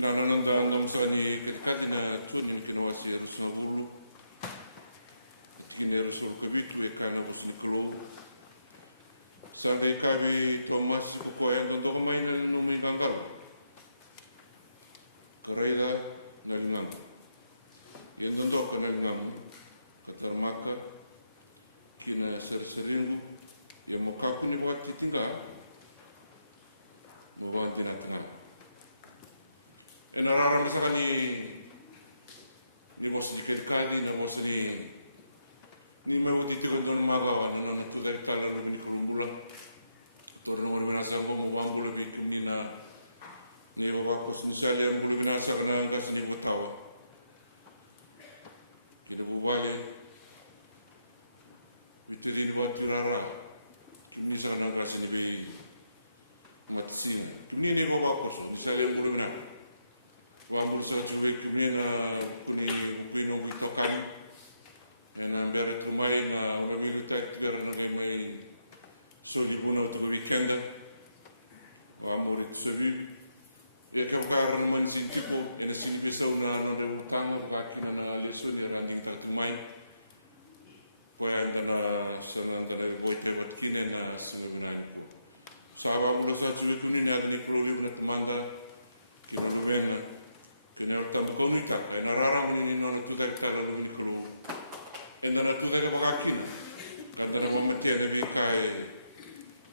Kinanananda musani katina tunin kinawasi sokulu kinero sokabitu ekana usiklo sangai kami Thomas kwa yang ndo maina no minanga karaila nanga yendo ndo kana ngam katamaka kina serselingu ya mokaku ni wati tinga no wati na e na rara masaka ni mosikali na mosili ni mau di tu don mawa ni non ku dai kala ni bulan to no na sa mo wa bulan ni kumina ni wa ko susale ang bulan sa kana ngas ni matawa kilo buwale bitiri wa tirara kimi sa na ngas ni matsin ni ni wa ko susale ang bulan wa musa suwe kumina kuni kuino mitokan na mbele tumai na wawili takbir na mai soji muna to weekend wa mo sabi e ka ka na man si tipo e si pesau na de utang ba kina na le soji na ni ka tumai wa na sana na le boite ba kina na sura so wa mo sa suwe kuni na de problema na tumanda no governo e na ta comunità e na rara ni non tu da cara ni ko e na tu da ka kina kada na mamati na ni kai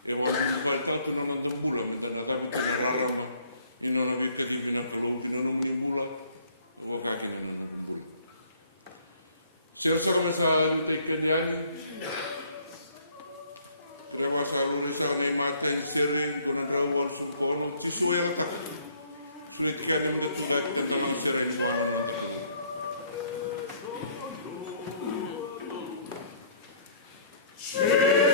e wa ku ba tanto non ando mula mi da na mi rara e non avete che fino a lo non mi mula o ka kina na certo come sa e kenyani Rema salure sa me mata insieme con andare al supporto ci suoi Sulle etichette da sulla la mazzera in guarda. Come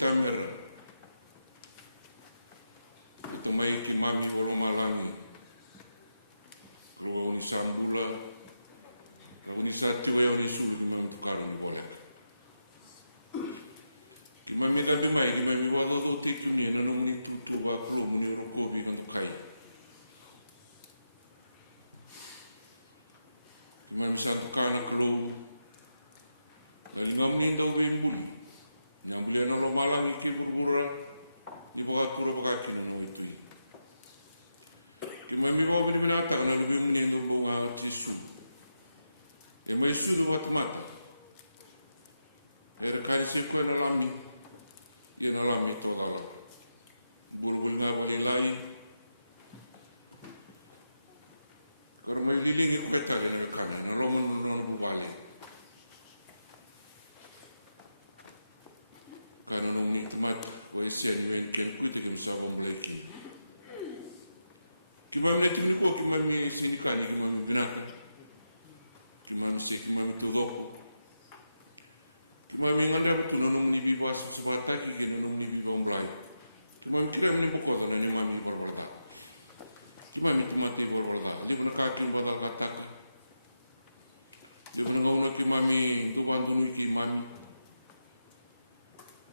Tamer, Tamay Imam Koromalami, Ro Nisambula, Ro Nisatimayo Nisul, Imam Karam Bola. Imam Migamai, Imam Wado Tikuni, and I don't need to Bakro, Munino Kobi, and Kai. Imam Sakana Klo, and Nomindo Wipul, Nambliano Romala, Kipura, Iboa Kurabaki. Imam Ibo Vinata, and the women in the tissue. The way to what matter. There can see Penalami, Yanalami to our Burwina Valai. But my dealing in Peta in your canon, a Roman Valley. Canon need to matter when he said they can put it in Southern Lake. Imam Netuko, Imam Sika, Imam Grant, Imam Sik, Imam Tudo. Imam Imam Tuno, Nibi was attacking in the Nibi Bomrai. Imam Kiram Nibuko, and Imam Borota. Imam Kumati Borota, Ibn Kaki Borata. Ibn Gona Kimami, Lubandu Kimam.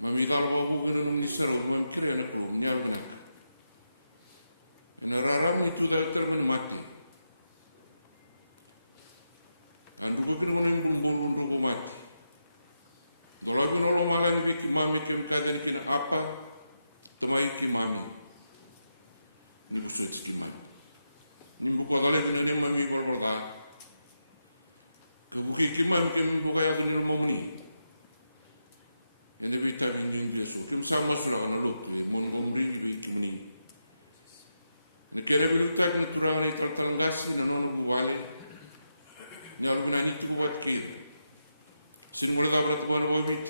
Mamidaro, Nissan, Imam Kiran, Yaman. Nararam itu datang mati. Anu bukan orang buru mati. Kalau malam ini kami kembali ke apa? Temai kami. Lusus kami. Ini bukan oleh dunia kami berwarna. Bukan kami bukan yang benar mau ni. Ini kita ini Yesus. Kita sama sama lalu. Mungkin Kira kita berturang ni tertenggas nanon wali, nak menani tuat kiri. Simula bertuan wali,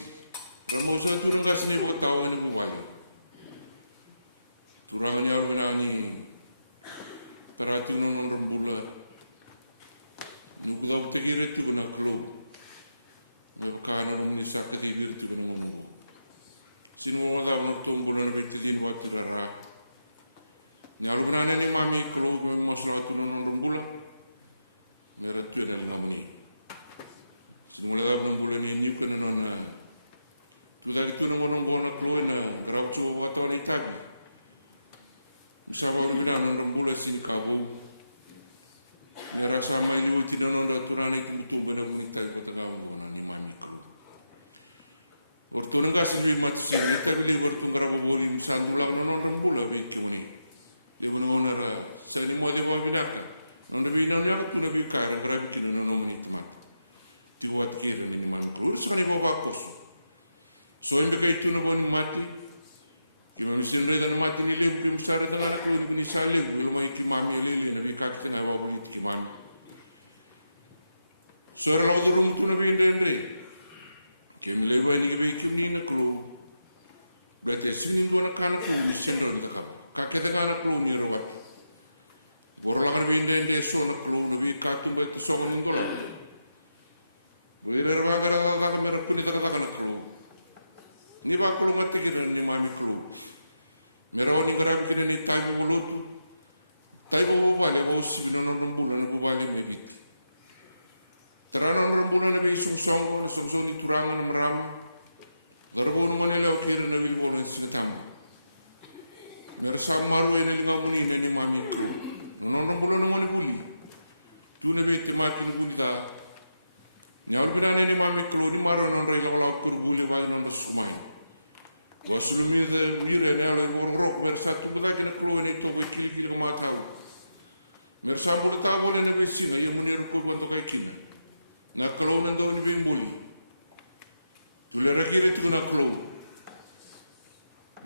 ramusan tertenggas ni bertahu ni bukan. Turangnya menani, teratu nanon bula, nubau tegir itu nak keluar, kanan ni sakit itu nanon. Simula bertuan bulan itu buat cerah. Kalau nanya ni mami kalau masalah turun bulan, mereka tidak tahu ni. Semula bulan ini pun nona. Lagi turun bulan keluar na, berapa atau ni kan? Sama bulan bulan singkabu. Rasa mayu tidak nona turun itu bulan kita itu tahu bulan ni mami. Perturun kasih mati, mereka ni bertukar bergoli besar bulan nona bulan itu ni. Ibu nona, saya ni macam apa bina? Nona bina ni aku lebih kaya gerak kini nona menikmati. Tiwat kiri ni nona. Terus saya bawa aku. Soalnya begitu nona mati. Jauh misalnya dan mati ni dia besar adalah aku misalnya dia main kimami ni dia lebih kaya nak bawa kimami. Suara orang tu lebih nere. Kami lepas ni begitu ni nak keluar. Berarti sini orang kan mesti orang. Kakek dengan keluar ni rawat. Orang ini yang desor keluar lebih kakek betul seorang keluar. Bila orang berkulit kata keluar. Ni bakal rumah pikir ni mana keluar. Berapa ni kerap kita ni kayu mulut. Kayu banyak bos dengan orang banyak ni. Terang orang ni susah di turang ram. Terang orang ni lawak ni lebih boleh sedang. Bersama malu yang kita buli ini mami, nono bulan mana buli, tu lebih kemarin buli dah. Yang berada ini mami keluar ni marah nono yang orang keluar buli mami nono semua. Wasul mirza mirza ni orang orang bersatu kita kena keluar ni tu bagi kita mata. Bersama kita boleh ni mesti yang mungkin keluar tu bagi. Nak keluar nanti lebih buli. Boleh lagi itu nak keluar.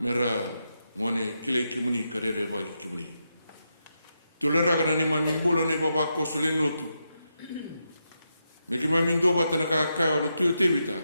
Merah. Mone kile kimuni kare ba kimuni tolara kana ni mani bulo ni baba ko selenu iki mami ko wata ka ka tu tivita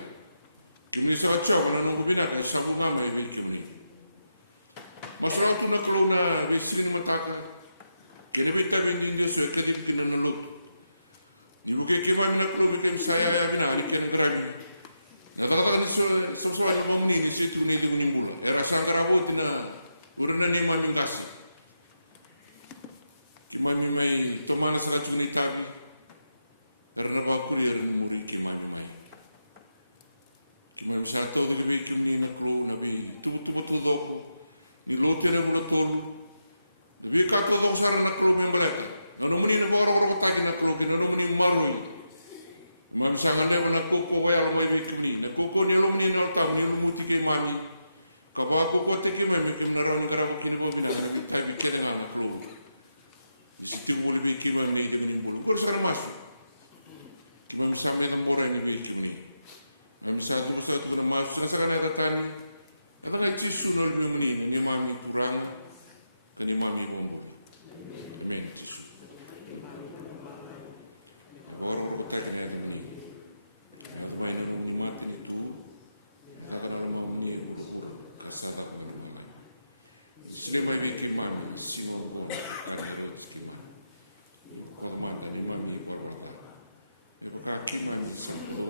sa tau le be tumi na kulu le be tu betul do di lotere mo tol le ka to no sara na kulu be mele no muni no ro ta na kulu be no muni maro mam sa ngade na ko wa ya mai be tumi na ko ni ro ni no ka ni mu ki ke mami ka wa ko te ke mai be na ro ni gara ko ni mo bi na ta bi ke na kulu ti mo le be ki mai ni mo ko sara mas mam sa me no mo ra ni be tumi Masyado sa ito na masan sa kanaratan, ito na isusunod nyo ni Mami Kurang at ni Mami mo. Amen. Oro tayo na yun. May nagmumapin ito. Nakalaman mo niyo. Kasalaman naman. Sila may kiman. Sila mo. Kaya sila. Yung kumata ni Mami Kurang. Yung kakiman sa mga.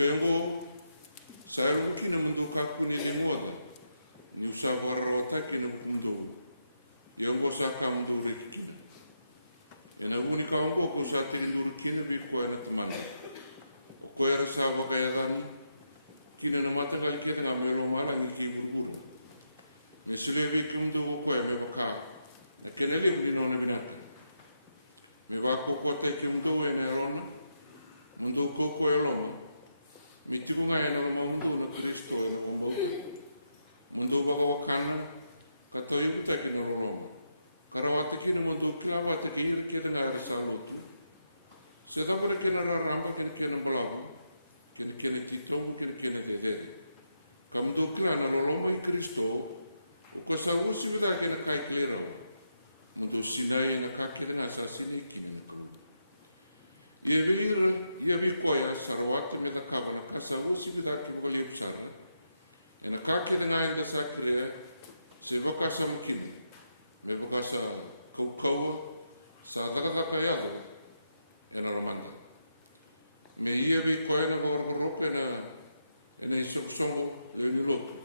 Tempo, saya mungkin menduka punya di muat. Usaha berrotak ini ve mi tundu o koe me waka. A kele le udi nona vinana. Me wako ko te ki mundu e ne rona. Mundu ko koe rona. Mi tiku ngai e nona mundu na Kristo e ko. Mundu wako wakana. Ka toi uta ki nona rona. Karawa te kina mundu kila wa te ki iru kina na e sa lutu. Se kabara kina rarama kina kina mulau. Kina kina ki tomu kina kina ki he. Ka mundu kila na roma i Kristo. Ko sa usi wida kina kai klera. Mundu sidai na kakina na sa sini kina. Ia vira, ia vipoia sarawatu me na kabara. Ka sa usi wida kina wali usara. E na kakina na ina sa klera. Se waka sa mkini. Me waka sa kaukaua. Sa takataka yado. E na ramana. Me ia vipoia na waka roka e na isokosongo e ni loto.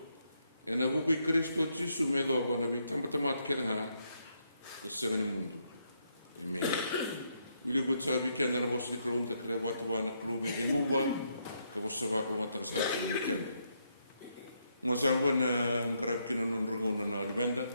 E na wupi Kristo Jisu me loa wana mi tamatamata kena ngana. E sere ni mundu. Ili wutsabi kena na wasi kruta kene watu wana kruta e uwan. E wasa waka matasa. Mwasawa na karakina na mruna na ganda.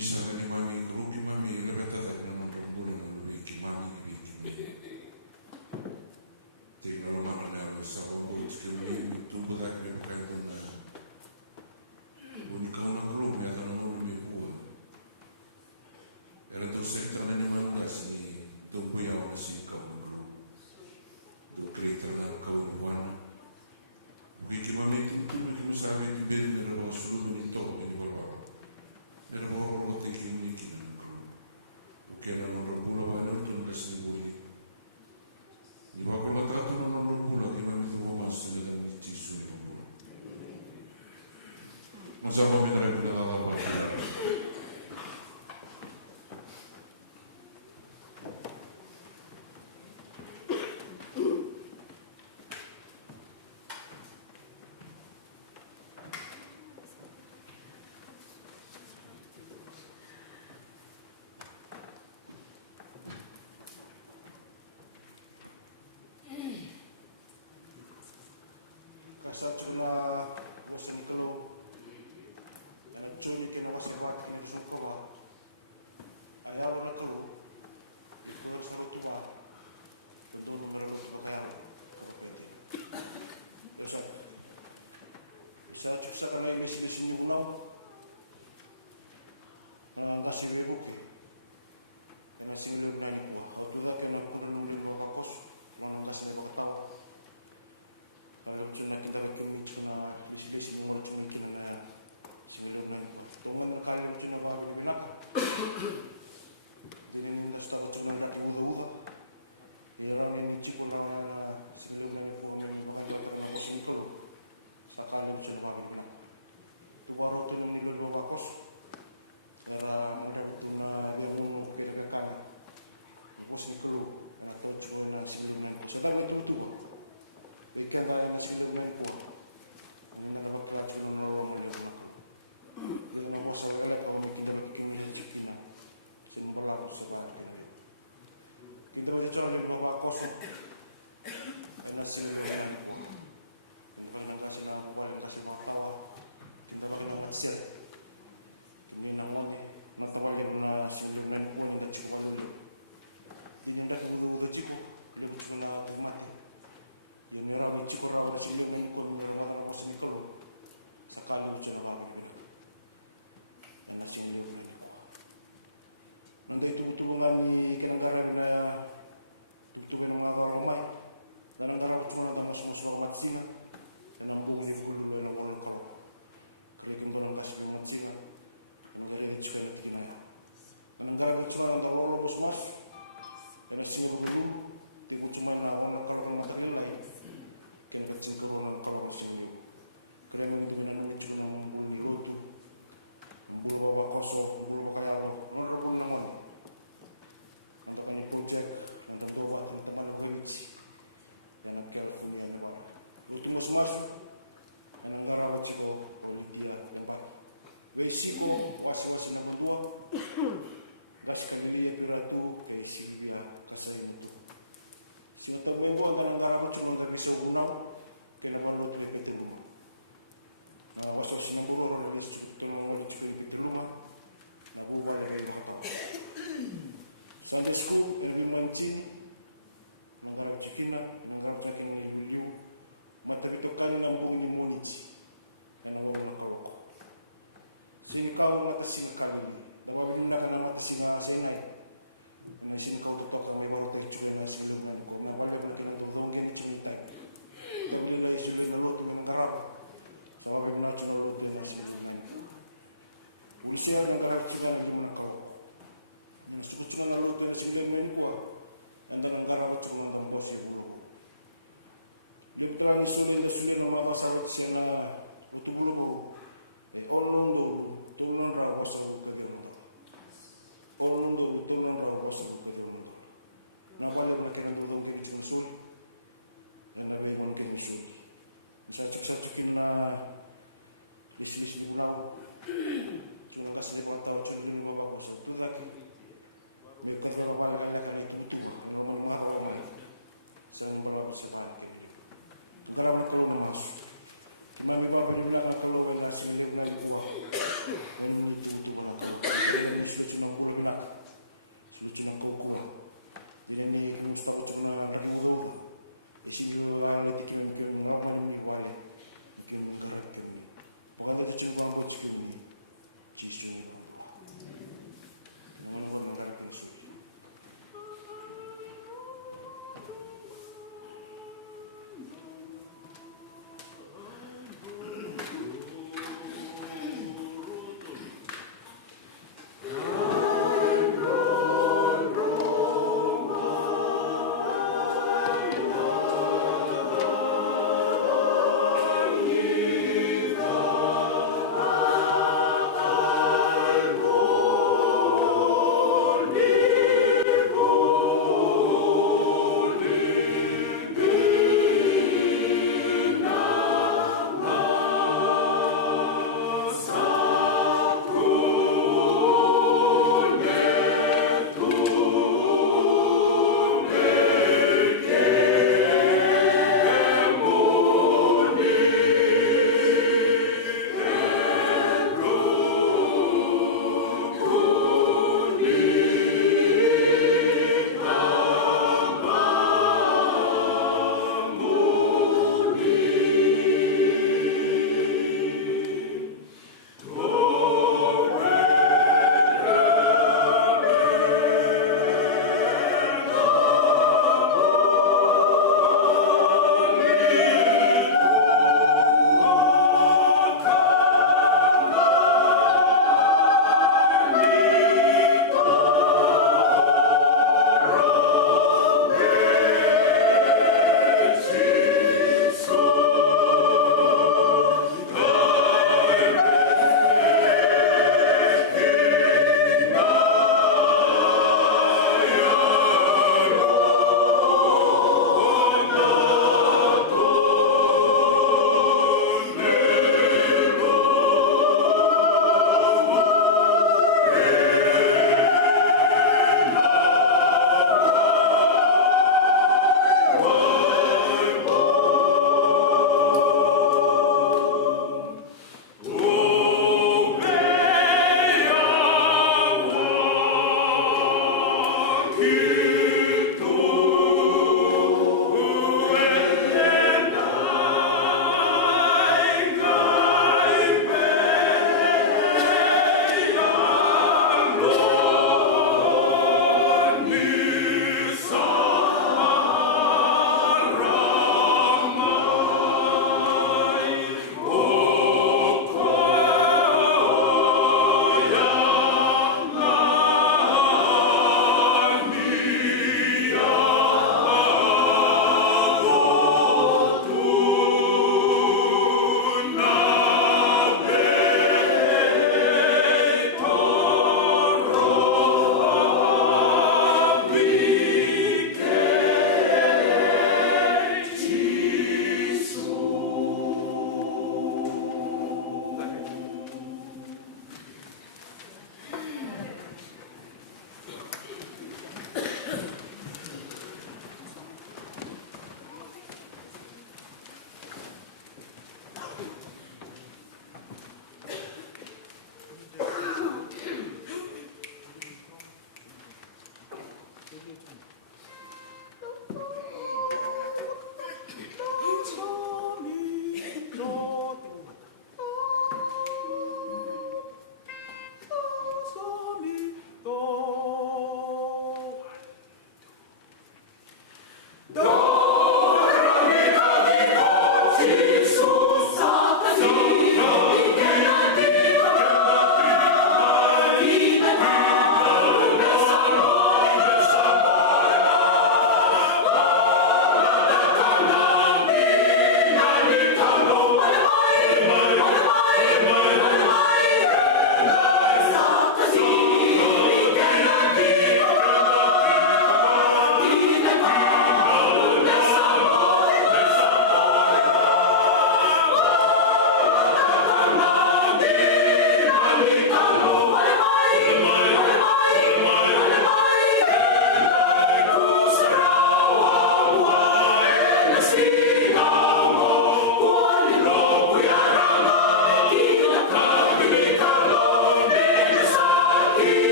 sana ni mami rubi mami rata tak na mapagulong ng lubi mami ni Jadi kalau mana nak sama urus kembali tunggu tak kena pakai na bunyi kalau nak belum ya kalau belum kuat. Era tu sektor na naman kasi tunggu yang masih kau belum. Tu kereta nak kau buat. Biji mami tu tu sama itu beri dalam seluruh itu di bawah. Era baru roti kini kini. Kena nomor pulau ada tu kasi boleh. Di bawah mata tu nomor pulau di mana tu masuk dalam jisu. Masa kami nak berada dalam Sa cuma musim kalau curi kita masih mati di musim kalau ayah orang kalau dia selalu tua betul kalau kaya sa cusa lagi mesti ulang dengan kasih bebuk dengan single brand itu apabila kena perlu di bawah kos mau kasih bebuk kalau kita cuma diskusi dengan sebenarnya orang kalau cuma baru bilang ini kita tahu cuma ada dulu yang orang yang cipu nama sebenarnya orang simpel sekali cuma itu baru itu meninggal dua kos karena mereka punya dia mau kita kos itu atau cuma yang sebenarnya sedang itu ikan banyak masih belum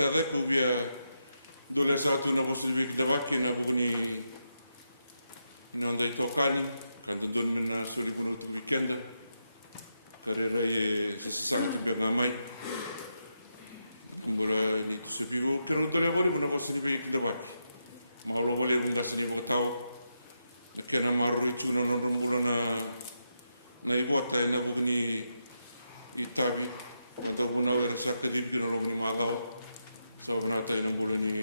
tale kubia dole satu na posibi dawaki na puni na dai tokali kada don na suri kuno weekend kada dai sa kada mai mura di posibi wo terus kada boleh na posibi dawaki mau boleh udah sini mau tahu kena maru itu na na ibuat na puni kita atau guna satu di dalam magal seorang saya nombor ini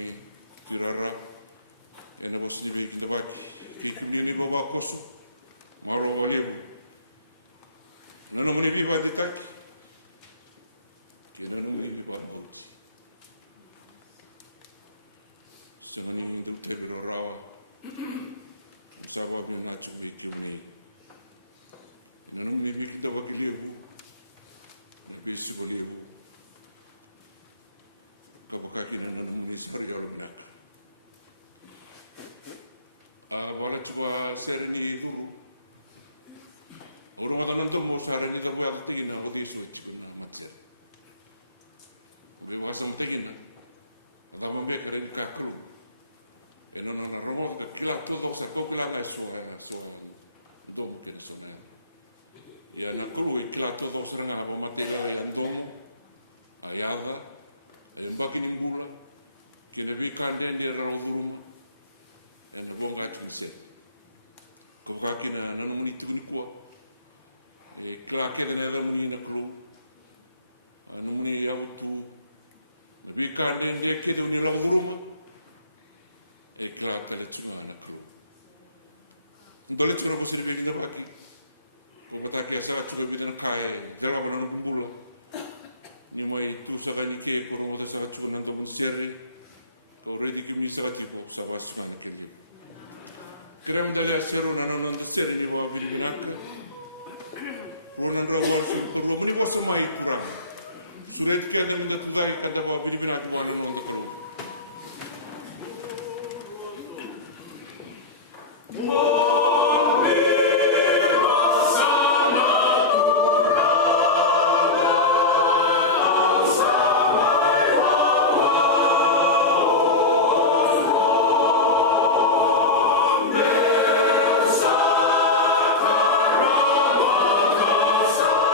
dirarap ada muslim di depan itu jadi bawa kos orang balik lalu mereka buat tak kita nombor buat kos sebenarnya itu tidak berlawan sama guna curi curi lalu mereka kita wakil Bismillah. Apakah kita nak Bismillah nak? Walau cuma sendiri itu, orang orang tu musara kita buat ini nak bagi sesuatu macam. Mereka sampai ini, kalau mereka dari kaku, dan orang orang kilat tu dosa kau kilat ada soalan, tu bukan soalan. Ya nak keluar kilat tu dosa dengan apa? Ayada, bagi minggu, kita bikarnya dia orang dan bukan cuma kau bagi na namun itu kuat, kelakir dalam ini nak keluar, namun ini yang itu, bikarnya dia kita unyulang buruk, kelakir itu anak keluar. Balik suruh bersih begini lagi, kata kita sudah bilang kaya, dalam mana pulau. Mai kerusakan ke kalau ada sangat suka nonton seri, already kami sangat cukup sabar sama kita. Kira menjadi seru nonton seri ni bawa bilang, orang rawat itu nombor apa semua itu lah. Sulit kita minta tugai kata bawa bilang tu pada orang. Sa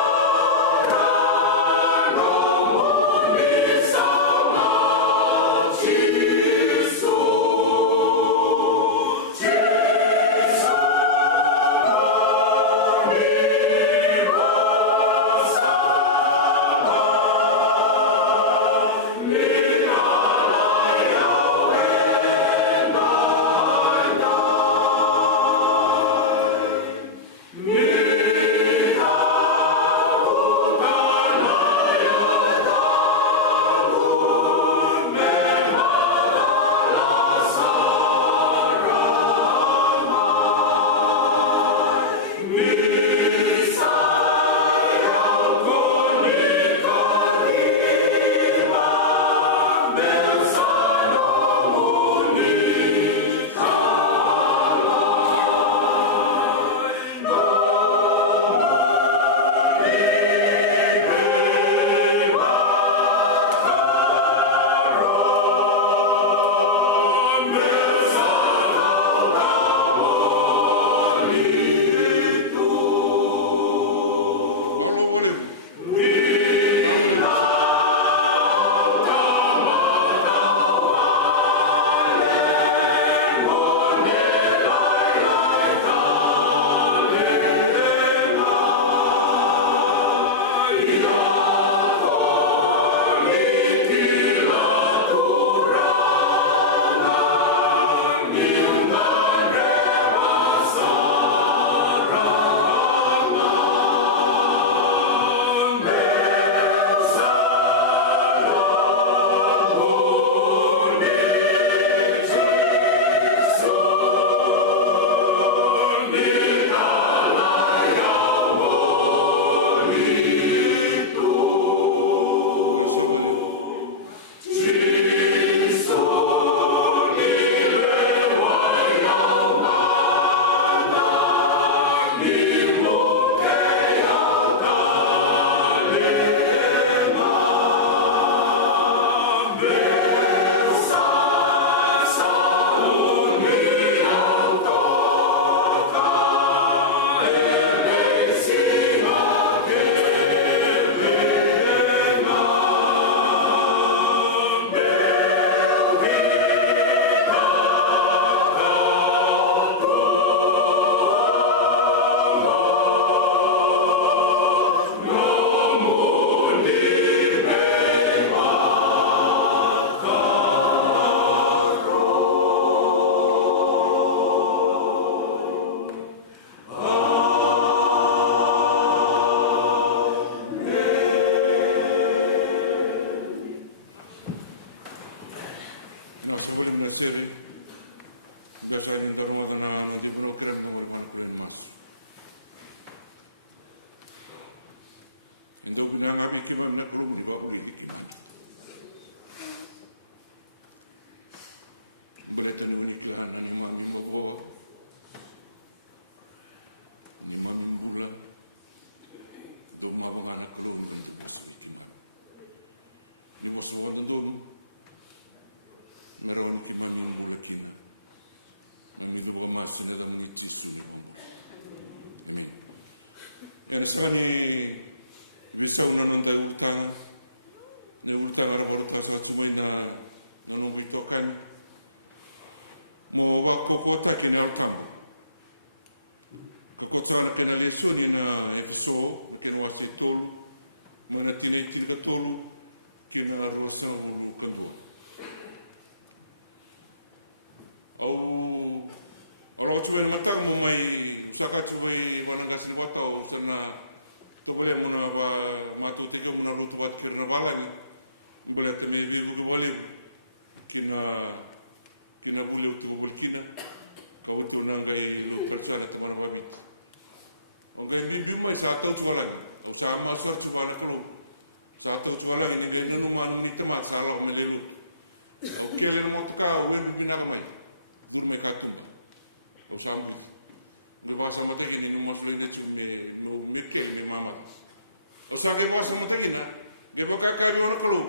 seri biasanya di rumah tanah di Pulau Keren nomor 4 Untuk bina kami cuma nak perlu dibawa beri. Mereka memiliki anak imam bawah, imam gula, rumah penganak perlu Cuma sesuatu tu, narawan imam gula kita. Kami dua masih dalam misi semua. Kerana ni bisa orang nonton utang, yang utang orang tak semua ina tanong itokan, mau waktu kota kena utang, kota kena lesu ni na lesu kena waktu tol, mana tirai tol kena rasa bukan. Kalau cuma matang memai, usaha cuma mana kasih batau sana. Tu boleh muna ba matu tiga muna lutu bat kena balan boleh tenai di lutu balik kena boleh tu boleh kena kau tu nampai lu bersama teman kami. Okey ni bimai satu soalan sama satu soalan tu satu soalan ini dia nunu ni ke masalah melelu. Okey le mau tu kau ni binang mai gun me katu sama bahasa mata kini rumah sudah cuma lu mikir ni mama. Osage bahasa mata kini na, dia pakai kali orang kalau,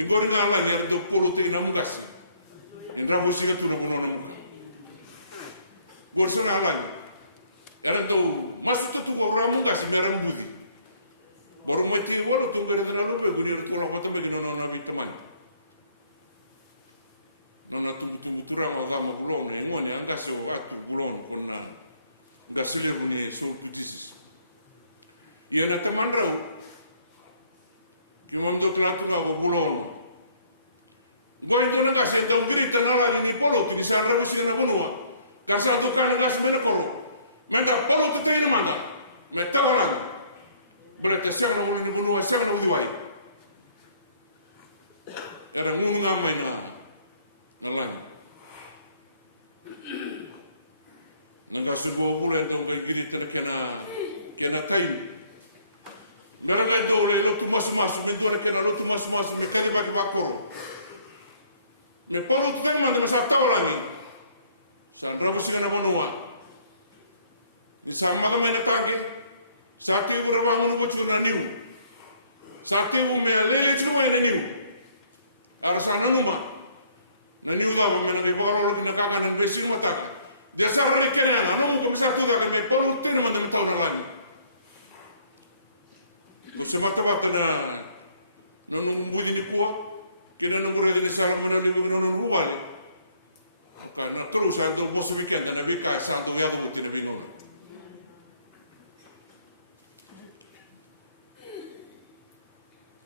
ibu ni ngan lagi ada 20 tinggi namungas. Indra busi kan tu namun. Buat sana lagi, ada tu masuk tu orang mungas ni orang budi. Orang mati walau tu kerana orang tu budi orang mata bagi nona teman. Nona tu ramai sama pulau ni, mana yang kasih aku pulau pernah. Gasile bunyi so kritis. Ya na teman raw. Yung mga doktor natin na pabulong. Gawin ko na kasi itong grita na lang ni Polo, kung isang raw siya na bunwa. Kasi ato ka na kasi may naporo. May na Polo ito tayo naman na. May tawa lang. Berarti siya na ulo ni bunwa, siya na uliway. Kaya nung ngamay na lang. Nggak sebuah bulan tu begini kena tahu. Mereka itu oleh lu masuk bentuk kena lu masuk kali bagi bakor. Lepas itu kan mana masa tahu lagi. Saya berapa sih nama nuah. Sama kami nak pergi. Sakit berapa orang macam niu. Sakit umelele semua niu. Arasana numa. Niu apa mana di bawah orang kena kangen dan besi mata. Dia sahaja ni kena, namun kami satu lagi ni pun tidak mana tahu lagi. Semata kena, namun budi ni kuat, kena nombor ini sahaja mana ni nombor luar. Karena terus saya tu bos weekend dan nabi kaya satu yang aku tidak bingung.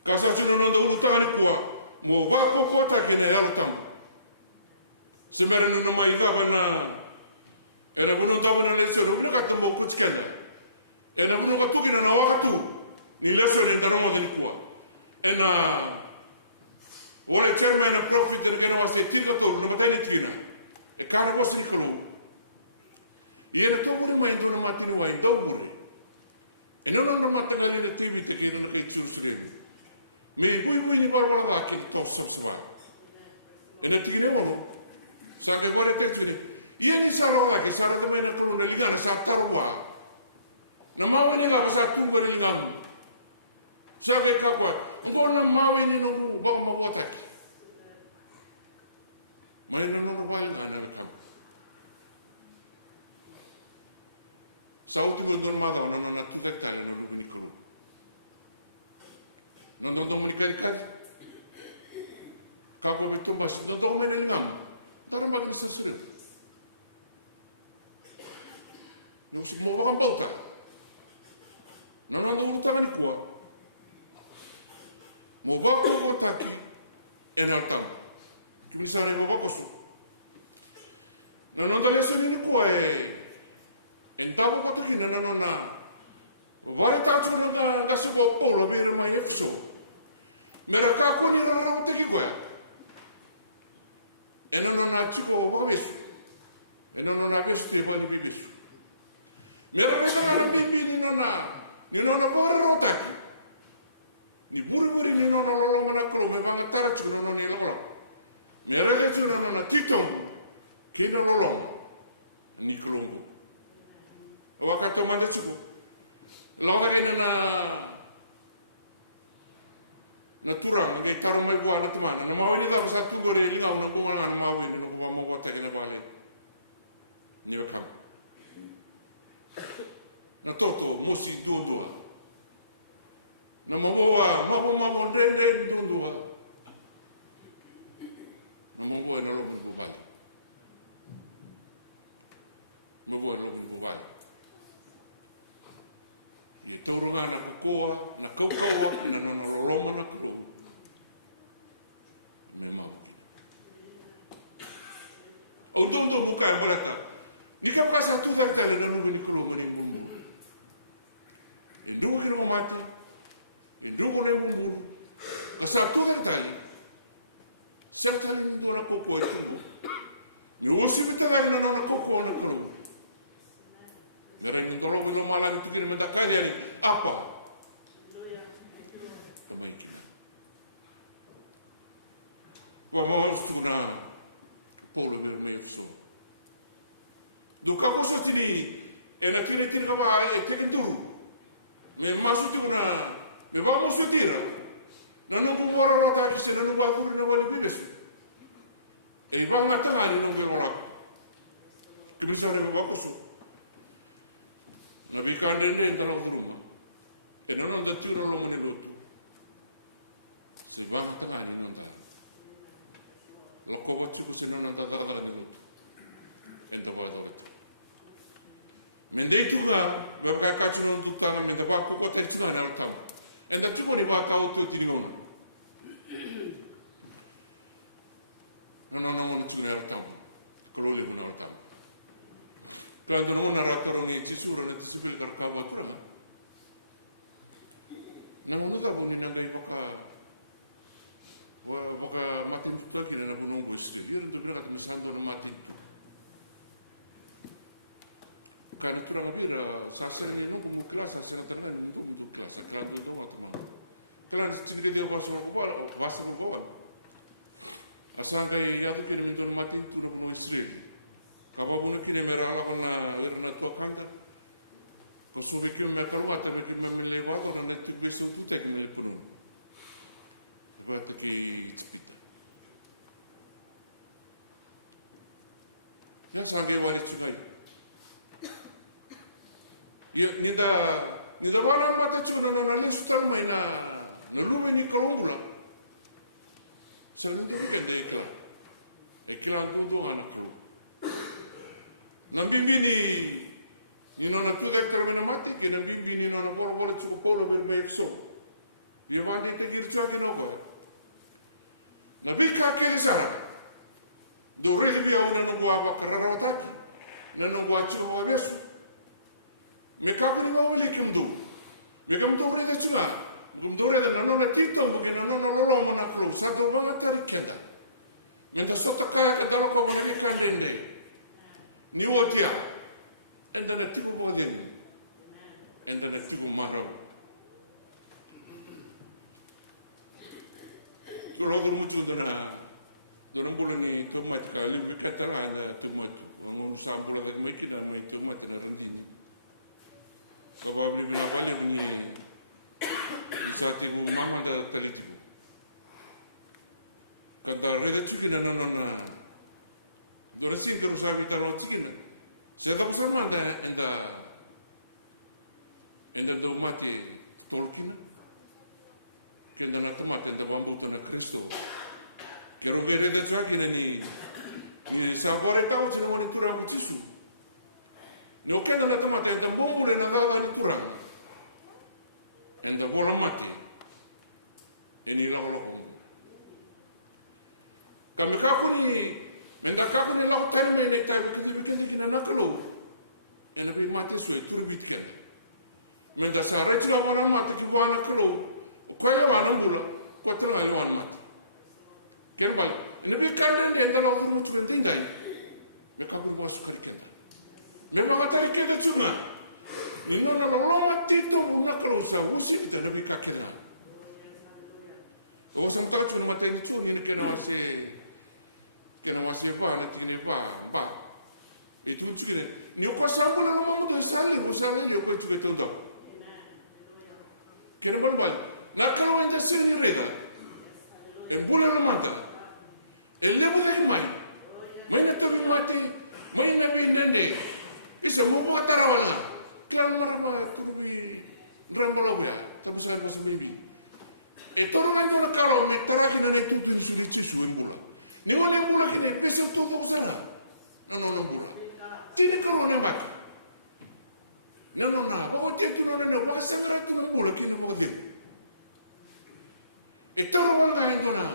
Kasih sudah nombor utama kuat, mau waktu kota kena yang utama. Sebenarnya nama ikan mana? Ena bunuh tahu mana lesu, bunuh kata mau percikan. Ena bunuh kata kena nawar tu, ni lesu ni tanam ada kuat. Ena oleh cermin ena profit dan kena masih tiga tu, nama tadi tiga. Karena masih kalau, ia tu boleh main tu nama tu main, tu boleh. Ena nama tu kali ni TV kira nak itu sendiri. Ibu ni baru lagi tu sebab. Ena tiga ni mana? Sampai boleh kerja. Ia ni salah lagi, salah kami nak perlu dari mana sakar luar. Nama ini lah satu dari lalu. Sampai kapan? Kau nama ini nunggu bang mau kota. Main nunggu balik ada macam. Saud tu betul mana orang nak tu kita yang nunggu ni kau. Nunggu ni kita. Kau betul masih tu kau main ni nama. Karena makin sesuatu. Semua orang tahu tak? Nana tu utang kuat. Moga orang berkata, enak tak? Misalnya moga kosong. Nana tu biasa ni kuat. Entah apa kata ni nana. Baru tak semua nana kasih bawa pol lebih ramai episode. Mereka aku ni nana orang tinggi kuat. e non ha chico ovesu, e non ha questo tipo di bibisu. Mero non ha bibi non ha rotaki. Ni buri ni non lo mana kro me mana tarachu non ni lo. Mero che tu non ha titon, che non lo ni kro. Wakato mandatsu. Lawa ke na turang ke karong mai gua na tumana na mau ni da sa tu gore ni ngau na ko na mau ni no mau mo ta ke na bale dia kam na toto musi tudo na mo ko ma de tudo na mo ko na lo ko ba mo ko na lo ko ba i toro na ko na ko na roloma na o dondo buka baraka ika pasa tu tak kali na nunggu ni kulo ni mungu e dungu ni mati e dungu ni mungu kasa tu tak kali sakta ni ngona popo e ni wosi bitala na na koko na kulo ni tolo ni mala ni kiti menta kali ani apa vamos una Paulo bem isso. Do que você tini é naquele que não vai é que tu. Me mas tu na me vamos subir. Não não mora lá que se não vai por não vai viver. E vai na cama não vai morar. Que me já não vai coço. Na bica dele não não. E não anda tu não não me luto. Se vai na cama não dá. Logo você se não anda dar Mendei tu lá, vai ficar caçando do tana, me vai com o texto na hora tal. Ainda tu vai vai cá o teu tirione. Não tu é tal. Colore do tal. Quando não na rato nem se sura de se ver cá uma trama. Não tá bom nem nem boca matin tu aqui na não gosto. Eu tô querendo começar a matin. Kami kurang lebih sasaran itu kelas sasaran itu kelas kalau itu kelas sedikit dia masuk keluar bahasa membawa asal kaya yang itu dia mati itu nak mengistri kalau mungkin dia merah kalau nak tokan kalau sudah kita mereka rumah tapi kita memilih apa kalau nanti besok itu teknik itu berarti yang sebagai wanita juga ni da wala mata tsuna no na sta mai na rume ni kolomula sa ni ke de ka e kila ndugo ana ko na bibi ni no na tuda ko na mati ke na bibi ni no na por tsu polo be be exo ye va ni te kirsa ni no ko na bi ka ke sa do re bi ona no wa ka ra ta na no wa tsu wa gesu me capo di nuovo lì che un due. Le campo di nessuna. Un due da non è titolo che non lo lomo na flu. Santo non è carichetta. Mentre sotto casa che dopo come mi candende. Ni odia. E non è tipo moderne. E non è tipo marro. Rogo molto dona. Non vuole ni come che lui che tra tu non sa quello che mi chiede noi tu ma che da Probabil awalnya bunyi saat ibu mama dah terlihat. Kata rezeki sudah nona. Rezeki terus lagi taruh sini. Saya tahu sama enda dogma ke Tolkien. Kena nak cuma kita bambu dengan Kristo. Kalau kita rezeki lagi ni sabore tahu semua itu ramu tisu. No queda la toma que el bombo le da la lectura. En la bola mate. En el oro. Kami kakuni, en la kakuni la perme ne ta que na nakalo. En la prima que soy por bitken. Menda sa reti la bola mate que va nakalo. O kai la wanandula, patela la wana. Kerbal Nabi kalian dia kalau kamu sudah tinggal, mereka berbuat sekali. Memang macam kita semua. Ini orang orang itu nak kalau usah musim kita nabi kakek. Orang sementara cuma macam itu ini kena masih apa, nanti ini apa. Itu mungkin. Ni apa sahaja orang mahu bersama, bersama dia boleh juga tahu. Kena berbuat. Nak kalau yang tersendiri reda. Boleh orang mata. Ele boleh main. Main tu mati. Main nabi nende. Bisa membuat tarawana. Kerana apa? Ramai dia. Tapi saya masih mimpi. Itu orang yang kalau mereka kena itu kena susu mula. Ni mana mula kena besok tu mau sana. Nono mula. Sini kalau ni mati. Nono na. Bawa dia tu nono na. Masa kerana tu mula kena mau dia. Itu orang yang kena.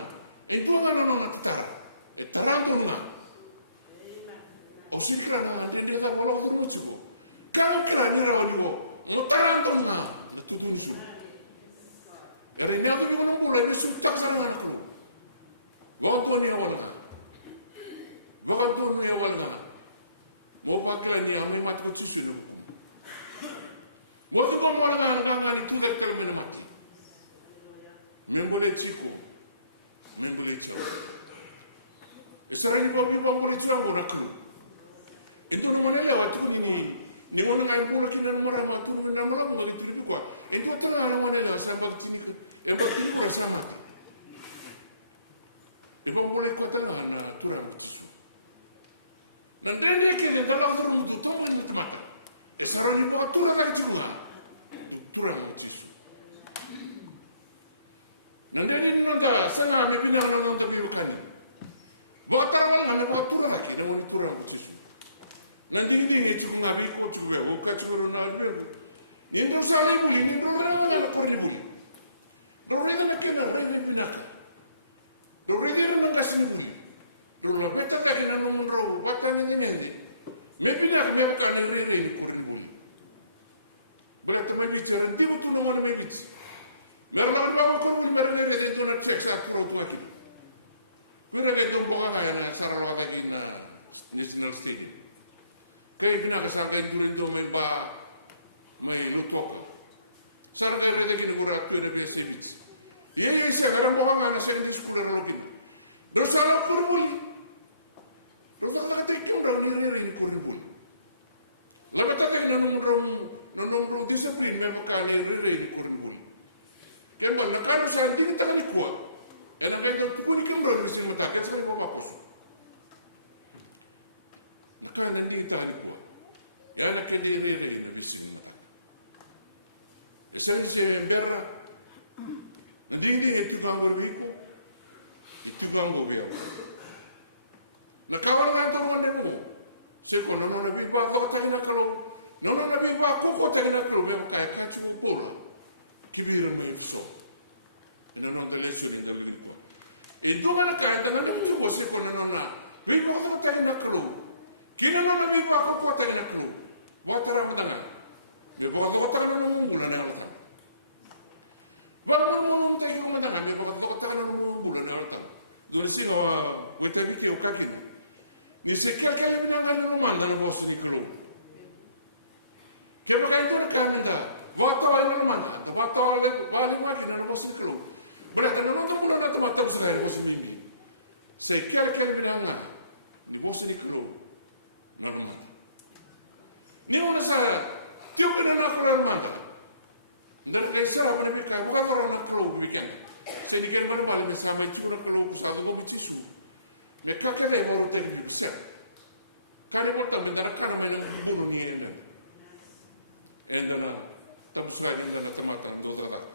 Itu orang nono kita. Terang tu na. Orang sikit na. Dia dah bolong tu musuh. Kalau kira ni rawat ibu. Terang tu na. Itu musuh. Dari jam tu orang mula ni suntak sama aku. Bawa tu ni awal na. Bawa tu ni awal na. Mau pakai ni kami mati susu. Waktu kau malam kan itu dah kalau minum mati. Memboleh ciku, memboleh ciku. Sekarang kau boleh cerah orang tu. Itu mana dia waktu ni mana kan boleh kita nama tu nama boleh itu kuat. Itu terang mana dia sama ciku. Yang berarti sama. Itu boleh kata mana turang. Dan dia kena dalam rumah tu tahu ni macam mana. Sekarang ni kau turang lagi semua. Turang. Dan dia ni nanda setengah bina orang terbiu kali. Buat orang ada buat turang lagi, dengan turang. Dan dia ni cukup nabi kau cukup, bukan suruh nabi. Ini saling buli, ini orang yang ada kau ni buli. Kalau dia nak kena, dia bina. Kalau dia nak kasih buli. Kalau kita tak kena menurut batang ini nanti, maybe nak biarkan ini kau ni buli. Berarti menbicara dia betul nama menbicara. Lalu kau pun berada di dalam teks aku lagi. Berada di dalam bukan yang sarana lagi na national state. Kaya binakasal kayo dulu ito may lutok. Sarang kayo lagi nagura ito na pinasayos. Yan yung isa, karang bukan nga na sa inyo skular login. Doon sa alam kurbuli. Doon sa nakatay ito, doon nanirin kurbuli. Lagatagay na nomorong disiplin may makali rin kurbuli. Kaya mal, nakano sa hindi nita kalikuha. Kaya na may kukunik yung doon yung mata, kaya sa mga papos. Nakano hindi nita kalikuha. Kaya nakadiri rin na yung mata. Kaya sa yung gara, hindi ito kang marwiko. Ito kang gobiyaw. Nakawan na ito mga mo. Siko, nono na biba ako tayo na karo. Nono na biba ako tayo na karo. May kaya kasi mong puro. Kibiran mo yung gusto. Nono ang dalesyon yung dalawin ko. Ito nga na kaya, tayo na ito ko. Siko, nono na. Biba ako tayo na karo. Kinano na biba ako tayo na karo. Buat tara mo na nga. Diba ako tayo na muna na ako. Bago mo tayo kumandangan, may pagkakota ka na rumumulan na alta. Doon siya, may kagiti o kagiti. Ni siya kaya na nanumanda ng boss ni Kalo. Kaya kayo ko nagkamanda, vato ay nanumanda, vato ay bali makina ng boss ni Kalo. Bala, nanumanda mula na tamatang sa boss ni Kalo. Siya kaya na ni boss ni Kalo. Nanumanda. Di mo na sa, di mo na nanumanda. Nasa apa ni mereka bukan orang nak keluar weekend. Jadi kan mana malam sama itu orang keluar ke satu dua minggu. Mereka kan yang orang terlibat set. Kalau mereka mendarat kan mana nak bunuh ni enda. Enda na tam sekali enda na tamatan dua dah.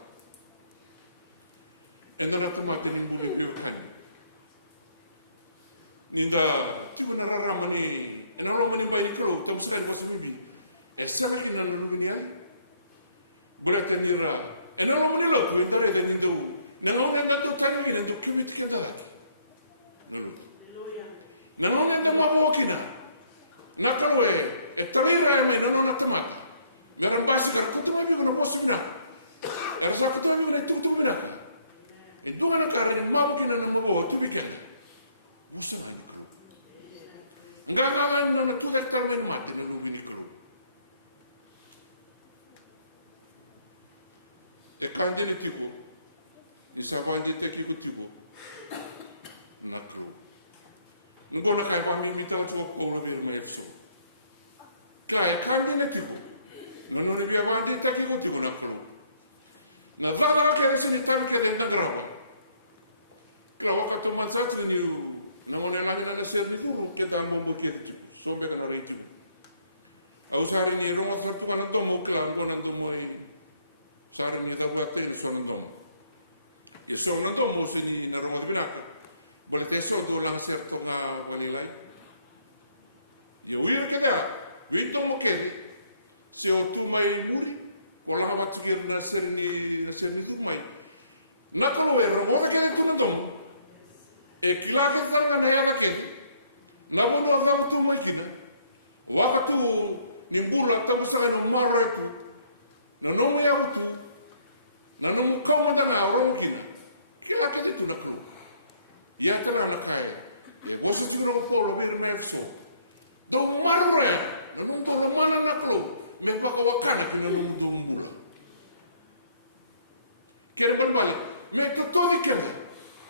Enda na tamatan ini bunuh dia kan. Inda tu mana ramai ni. Enda ramai ni bayi keluar tam sekali masih lebih. Esok kita nak lebih ni. Berarti dira. Orang menolak bentar aja itu. Orang yang tak tahu kan ini untuk kimit kita. Orang yang tak mau kina. Nak kalau terlihat yang mana nak temat. Dalam bahasa kan kita ni juga pasti nak. Dan saya kita ni itu tu benar. Itu mana kerana mau kina nak mau tu bikin. Enggak na tulet kalmen mati na nung dinikro. Te kanje ni tibu, isabanje te kibu tibu, nakro. Nunggu na kaya pami mitang suwa po na rin maekso. Kaya kanje ni tibu, nanoni kaya wandi te kibu tibu nakro. Na vana na kaya sinikali kaya nagrawa. Kalau kata masa sendiri, namun yang lain ada sendiri pun kita mau begitu, sampai ke dalam itu. Aku sehari ini rumah satu kan itu mau kelar, kan itu mau sehari ini tak buat ini sontom. Sontom mau sini di rumah binak, boleh kesok orang serta na wanilai. Ya udah kita, itu mau kiri, seotu main mui, orang apa cikir naseri itu main. Nak kalau rumah kiri itu nonton. Kilake sana na yaka ke labu no ngabu tu makina wakatu ni bula tabu sana no mara tu na no ya tu na no kama na awro kina kilake tu na ku ya tara na kai wasu suro polo bir merso to maro ya na no to mana na ku me pa ko wakana kina no do mula kere balmale me to ni kana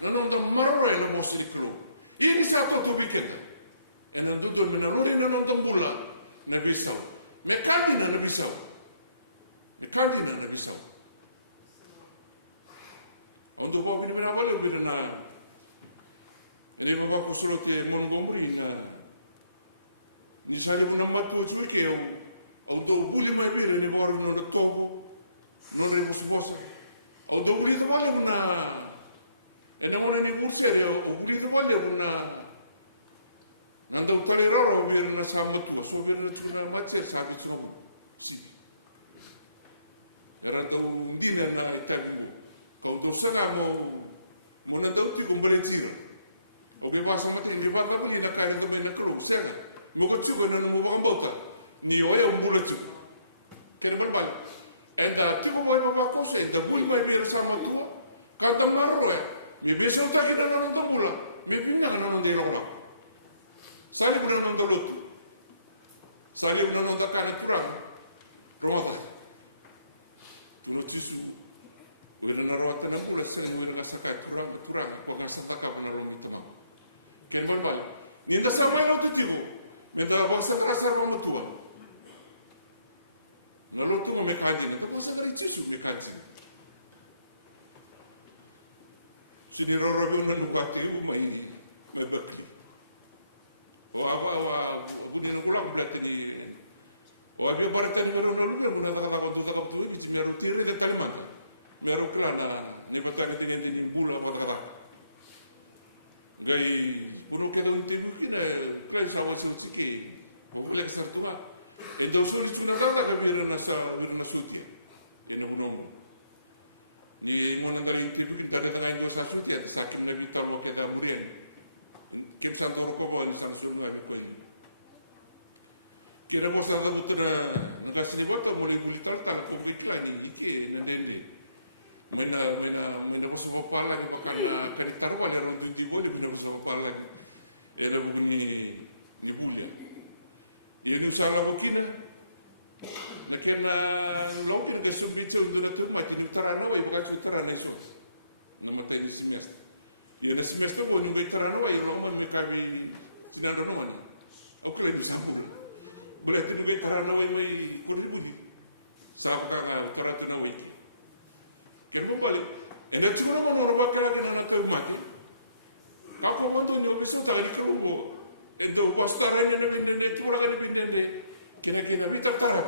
non marro e non mostri cru. Ini satu tu bikin. E non tutto me non non mula na bisau. Me kani na bisau. Me kani na bisau. Untuk kau ini mana boleh bila na. Ini bawa kau suruh ke Montgomery na. Ni saya pun nampak kau suruh ke untuk boleh main bila ni baru na tombo. Non le bos. Untuk boleh tu boleh na. E non è di museo, ho capito voglio una tolerare o una sambatua, so per una mazza sa che sono sì. Era un dina na Italia. Quando sagamo una tutti comprensiva. O che passa mattina mi parla con la cara come na croce. Mo che tu non mo va botta. Ni o è un bullet. Che per mai. E da tipo poi ma cosa è da buon mai per sambatua. Cada marro è me biasa tak kita nonton pula, me punya nonton di rumah. Saya pun nonton lutu, saya pun nonton karet kurang, rumah. Menurut sisu, kita naruh tanah pula, saya pun nasa karet kurang, kau nasa tak kau naruh nonton. Kemudian balik, ni dah sampai nonton tibu, ni dah bahasa kerasa mahu tua. Lalu tu mau mekaji, tu bahasa dari sisu mekaji. Sini roro na lupa kiri rumah ini, betul. Oh apa punya kurang berarti di. Oh dia pada tadi roro na guna tak tu ini sini roro tiri ke talimat. Baru kerana ni bertanya dengan di bulan apa kerana. Gay buru kita untuk kita kerja sama suci. Oh kerja satu lah. Itu sulit sudah tak kami rasa suci. Ini unong. Di mana dari itu kita datang ke satu tiada sakit lebih tahu kita kemudian kita satu kau ini satu lagi kau ini kira masa itu tu nak sini buat tu boleh tentang konflik lain ini nanti mana masa pala kita pakai kerja tahu pada orang tinggi boleh mana masa pala ada bunyi ibunya ini salah bukan. Naquele logo que submeteu durante o mês, não terá não, e vai ficar nesse osso. Não mantém esse mês. E nesse mês não pode não ficar não, e logo me cabe tirando não é. O que ele sabe? Berarti não ficar não e vai contribuir. Sabe que a cara não é. Que não vale. E na semana não vai cara que não tem mais. A como tu não se está ali com o então pastor aí não vem de fora que vem de kina vita tara.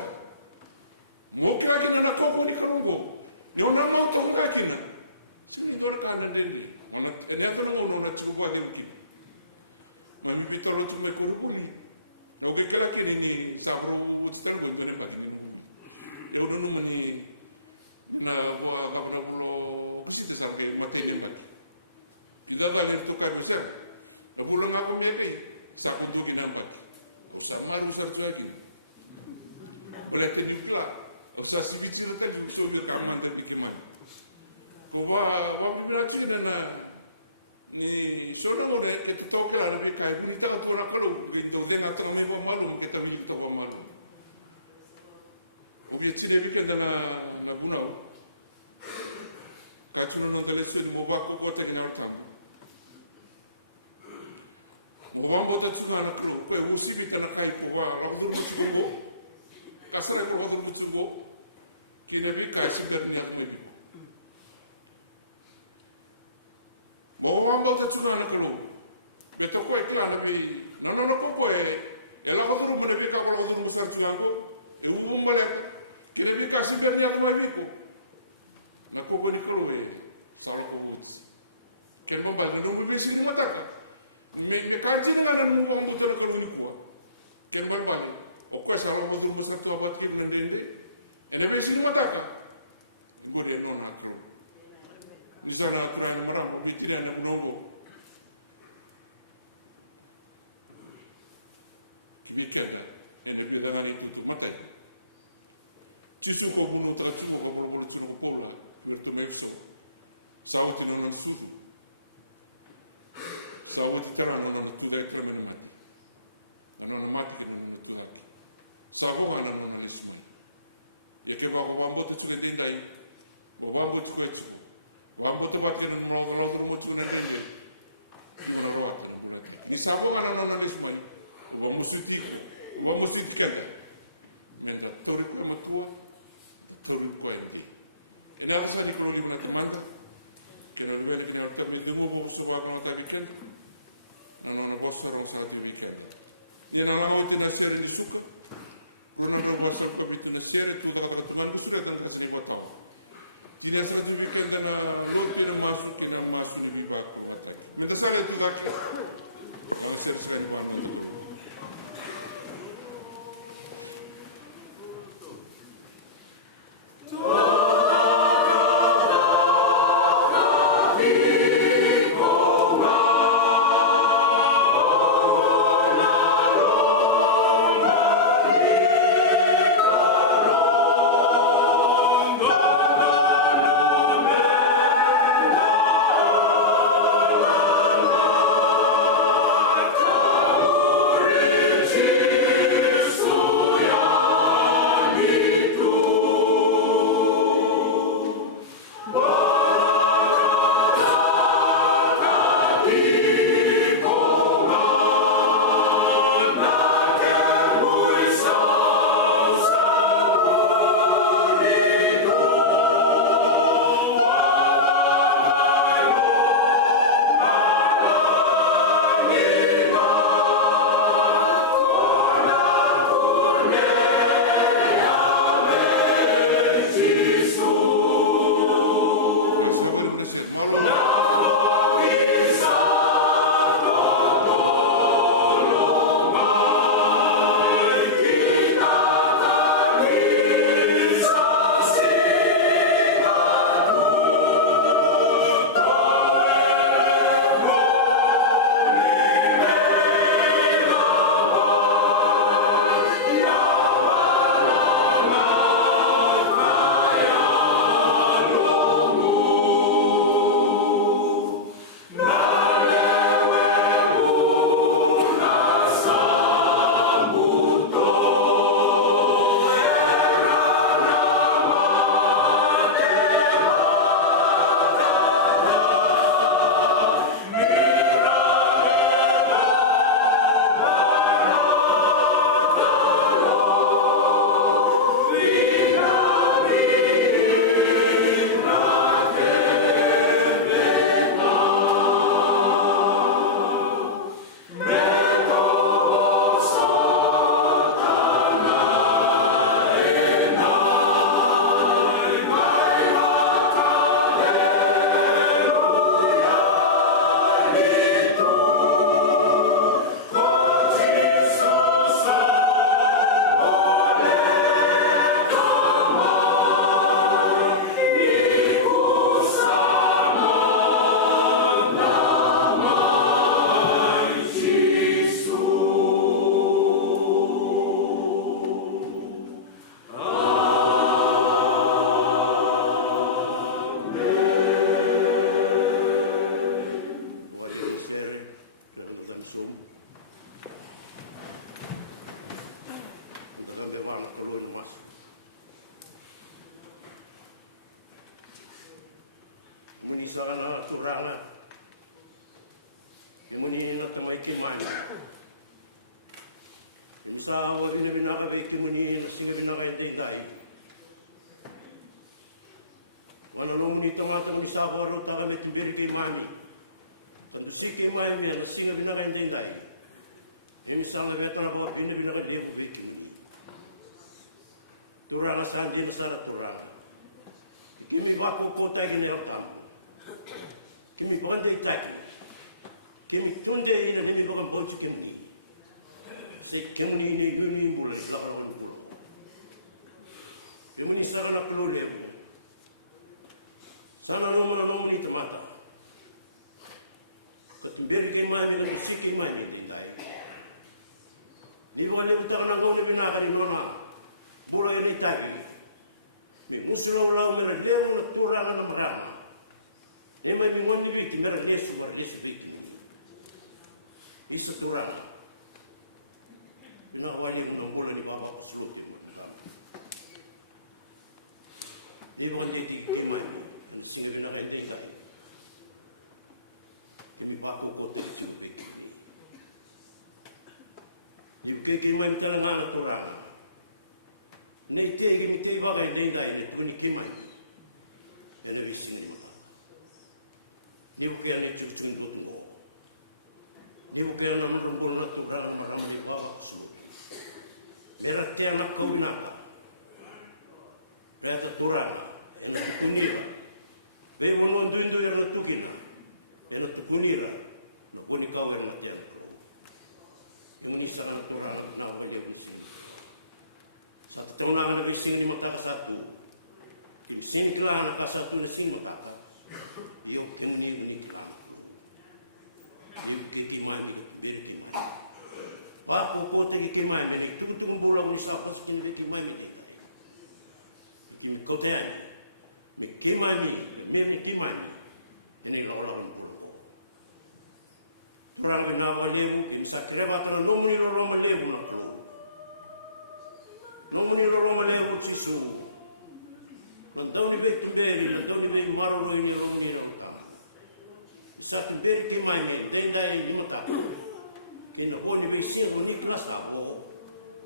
Mo kira kina na ko ni ko. Yo na mau to ka kina. Sini dor ka na dele. Ona ene to no na tsu ko adi. Mami bitolo tsu me ko ni. No ke kira kini ni sabro utskar bo ngene ba ni. Yo no mani na wa babra bulo kisi sa ke mate ba. Ida ba ni to ka bisa. Ka bulo na ko me ke. Sa ko jogi na ba. Sa maru sa tsaki. Berarti diklat, proses bicara tadi itu dia kaman dari gimana? Kau berarti ni soalnya orang itu tahu kalau lebih kaya, kita tu orang kalau itu dengan Vietine weekend na bunau. Katuno no daletse mo baku ko te na tam. O wamo te tuna na kro, pe usibi kana kai ko wa, rodo tsugo. Asara ko rodo tsugo. Kina bi ka shi da ni akme. Bo wamo te tuna na kro. Pe to ko e na bi, no ko e ela ko ru mena bi ka ko rodo sa tsango. E u male, kina bi ka shi da ni akme ko. Na ko ni kro e. Sala ko bus. Ken mo ba no mo bisi ni mataka. Me ka ji na na mo mo to ko ni ko. Ken ba ba. O ko sa lo mo sa to ba ki na ndende. Ene bisi ni mataka. Bo de no na ko. Ni sa na tra na mara mo mi tira na mnogo. Ki kena. Ene bi na ni tu mataka. Ci su ko mo tra ci mo ko mo ci no pola. Per tu messo. Sauti non su. Sauti terano non tu dai tremendo. Non mai che non tu dai. Sauti non nessuno. E che va un po' di dai. O va un po' di questo. Va un po' di parte non lo trovo molto bene. Non lo guardo. I sauti non nessuno. Vamos sentire che. Nella torre come tua. Torre quelli. E l'altra di quello di una domanda. Che non vede che al termine di nuovo questo qua con la weekend non possono usare il weekend. Io non ho molto da serie di succo, non ho guardato il capito di serie, tu dalla domanda su e da se ne battono. Ti ne sarà il weekend l'ora che non masso di mi parco. Mentre sale tu da non si è guardato. Oh turala. Kemunini na tamay kimani. Sa awa din na binakabay kemunini na singa binakay day-day. Mananong nito nga itong isawa ro tagamit biri kimani. Kando si kimani na singa binakay day-day. Mimisang na beto na mga binakay day-day. Turala sa hindi na sarap turala. Kimi bako ko tayo ginayang Kimi baka day-day. Kimi tunde ina binigo kang bonsi kimi. Say kemuni ni gumi mulai belakang orang dulu. Kemuni sana nak keluar lem. Sana nomor ni temata. Ketumberi kemana ni si kemana ni day. Di mana utang nangau ni bina kali nona. Bulan ini tadi. Musulau lau merleu nak turang na marama. Emai mingon ni biki merlesu biki. Isu turang. Pinakawali mo ng bulan ni Baba Sulot. Di mo kanya itikimay. Sinabi na kayo tayo. Hindi pa ako ko ito. Yung kikimay ka lang nga natural. Naitegi mitay ba kayo na kunikimay. Yan ang isin mo. Di mo kaya nagsusin ko ito. Di mo kaya naman kung natural ang maramang ni Baba Sulot. Merat yang nak kau nak, rasa turang, yang tunira. Bayi manuan tu yang nak tukina, yang nak tunira, nak puni kau yang nak jadi. Yang ini sangat turang, nak apa dia mesti. Satu tahun nak lebih sini mata satu, di sini kelah nak satu di sini mata. Dia ini kelah, dia kekimani, berkimani. Baku kote kekimani, dari tunggu bulan ni siapa sih kekimani? Di kote ni kekimani, memang kekimani. Ini orang orang menawa lewu, bisa kerja tanah nomni orang lewu nak. Nomni orang lewu sisu. Nantau ni baik kembali, nantau ni baik maru ini orang ni orang tak. Satu dari kekimani, dari lima kali. Kena pun ni besi ni kelas apa?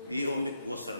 Dia orang itu kosan.